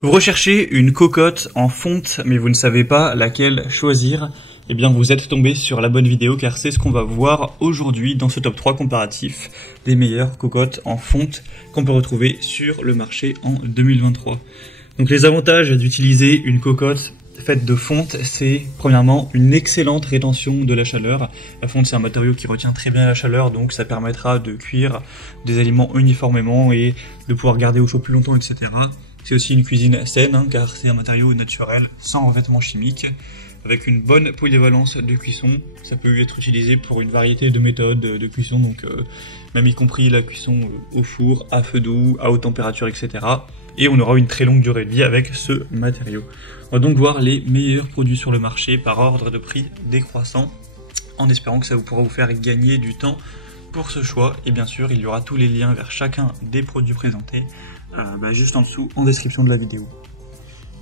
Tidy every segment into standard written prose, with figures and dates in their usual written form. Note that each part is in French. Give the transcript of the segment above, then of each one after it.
Vous recherchez une cocotte en fonte, mais vous ne savez pas laquelle choisir. Eh bien, vous êtes tombé sur la bonne vidéo car c'est ce qu'on va voir aujourd'hui dans ce top 3 comparatif des meilleures cocottes en fonte qu'on peut retrouver sur le marché en 2023. Donc les avantages d'utiliser une cocotte faite de fonte, c'est premièrement une excellente rétention de la chaleur. La fonte, c'est un matériau qui retient très bien la chaleur, donc ça permettra de cuire des aliments uniformément et de pouvoir garder au chaud plus longtemps, etc. C'est aussi une cuisine saine, car c'est un matériau naturel, sans revêtement chimique, avec une bonne polyvalence de cuisson. Ça peut être utilisé pour une variété de méthodes de cuisson, donc même y compris la cuisson au four, à feu doux, à haute température, etc. Et on aura une très longue durée de vie avec ce matériau. On va donc voir les meilleurs produits sur le marché par ordre de prix décroissant, en espérant que ça pourra vous faire gagner du temps pour ce choix. Et bien sûr, il y aura tous les liens vers chacun des produits présentés juste en dessous en description de la vidéo.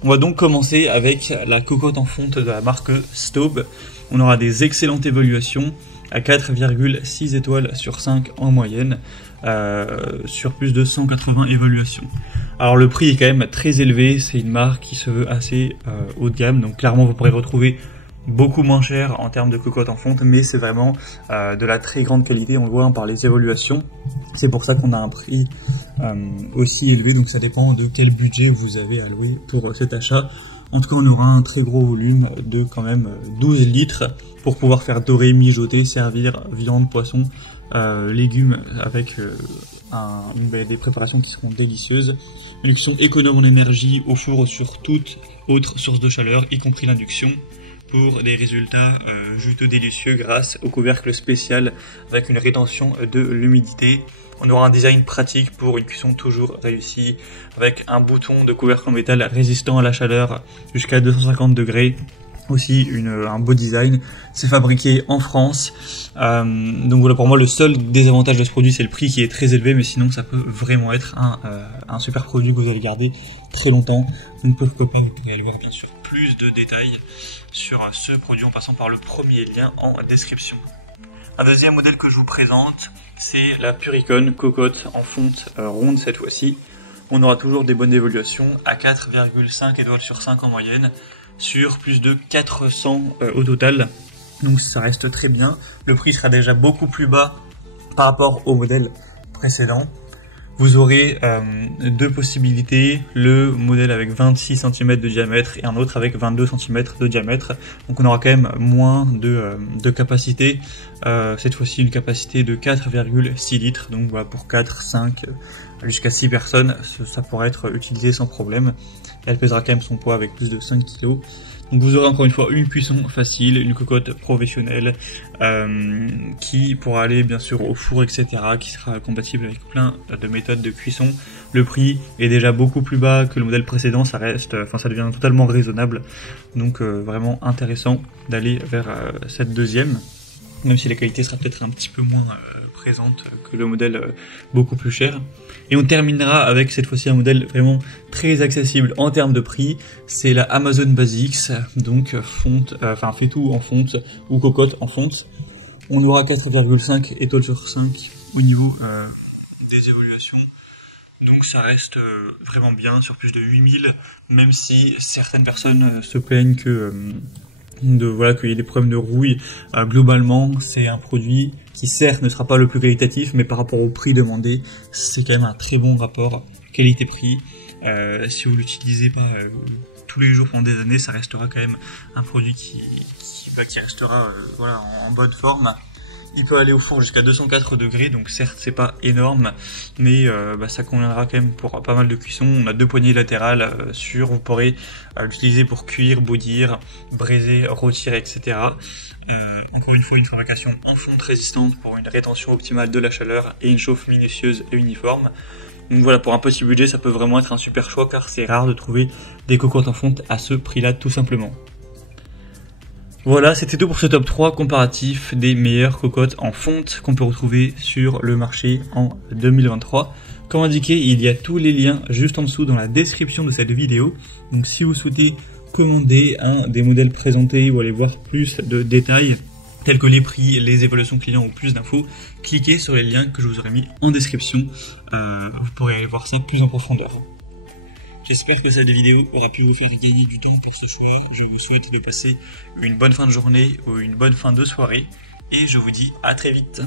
On va donc commencer avec la cocotte en fonte de la marque Staub. On aura des excellentes évaluations à 4,6 étoiles sur 5 en moyenne, sur plus de 180 évaluations. Alors le prix est quand même très élevé, c'est une marque qui se veut assez haut de gamme, donc clairement vous pourrez retrouver beaucoup moins cher en termes de cocotte en fonte, mais c'est vraiment de la très grande qualité, on le voit par les évaluations. C'est pour ça qu'on a un prix aussi élevé, donc ça dépend de quel budget vous avez alloué pour cet achat. En tout cas, on aura un très gros volume de quand même 12 litres pour pouvoir faire dorer, mijoter, servir viande, poisson, légumes avec des préparations qui seront délicieuses. Une cuisson économe en énergie au four sur toute autre source de chaleur, y compris l'induction, pour des résultats juteux délicieux grâce au couvercle spécial avec une rétention de l'humidité. On aura un design pratique pour une cuisson toujours réussie avec un bouton de couvercle en métal résistant à la chaleur jusqu'à 250 degrés. Aussi un beau design. C'est fabriqué en France. Donc voilà, pour moi le seul désavantage de ce produit c'est le prix qui est très élevé, mais sinon ça peut vraiment être un super produit que vous allez garder très longtemps. Donc pourquoi pas, vous pourrez aller voir bien sûr plus de détails sur ce produit en passant par le premier lien en description. Un deuxième modèle que je vous présente, c'est la Puricon cocotte en fonte ronde cette fois-ci. On aura toujours des bonnes évaluations à 4,5 étoiles sur 5 en moyenne, sur plus de 400 au total. Donc ça reste très bien. Le prix sera déjà beaucoup plus bas par rapport au modèle précédent. Vous aurez deux possibilités, le modèle avec 26 cm de diamètre et un autre avec 22 cm de diamètre. Donc on aura quand même moins de capacité. Cette fois-ci une capacité de 4,6 litres. Donc voilà, pour 4, 5, jusqu'à 6 personnes, ça pourrait être utilisé sans problème. Elle pèsera quand même son poids avec plus de 5 kg. Donc vous aurez encore une fois une cuisson facile, une cocotte professionnelle qui pourra aller bien sûr au four, etc., qui sera compatible avec plein de méthodes de cuisson. Le prix est déjà beaucoup plus bas que le modèle précédent, ça devient totalement raisonnable. Donc vraiment intéressant d'aller vers cette deuxième, même si la qualité sera peut-être un petit peu moins présente que le modèle beaucoup plus cher. Et on terminera avec cette fois-ci un modèle vraiment très accessible en termes de prix, c'est la Amazon Basics, donc fonte, fait tout en fonte ou cocotte en fonte. On aura 4,5 étoiles sur 5 au niveau des évaluations. Donc ça reste vraiment bien sur plus de 8000, même si certaines personnes se plaignent qu'il y ait des problèmes de rouille. Globalement, c'est un produit qui certes ne sera pas le plus qualitatif, mais par rapport au prix demandé, c'est quand même un très bon rapport qualité-prix. Si vous l'utilisez pas tous les jours pendant des années, ça restera quand même un produit qui restera en bonne forme. Il peut aller au four jusqu'à 204 degrés, donc certes c'est pas énorme, mais ça conviendra quand même pour pas mal de cuissons. On a deux poignées latérales vous pourrez l'utiliser pour cuire, baudir, braiser, rôtir, etc. Encore une fois, une fabrication en fonte résistante pour une rétention optimale de la chaleur et une chauffe minutieuse et uniforme. Donc voilà, pour un petit budget, ça peut vraiment être un super choix car c'est rare de trouver des cocottes en fonte à ce prix-là tout simplement. Voilà, c'était tout pour ce top 3 comparatif des meilleures cocottes en fonte qu'on peut retrouver sur le marché en 2023. Comme indiqué, il y a tous les liens juste en dessous dans la description de cette vidéo. Donc si vous souhaitez commander un des modèles présentés ou aller voir plus de détails tels que les prix, les évaluations clients ou plus d'infos, cliquez sur les liens que je vous aurai mis en description. Vous pourrez aller voir ça plus en profondeur. J'espère que cette vidéo aura pu vous faire gagner du temps pour ce choix. Je vous souhaite de passer une bonne fin de journée ou une bonne fin de soirée. Et je vous dis à très vite.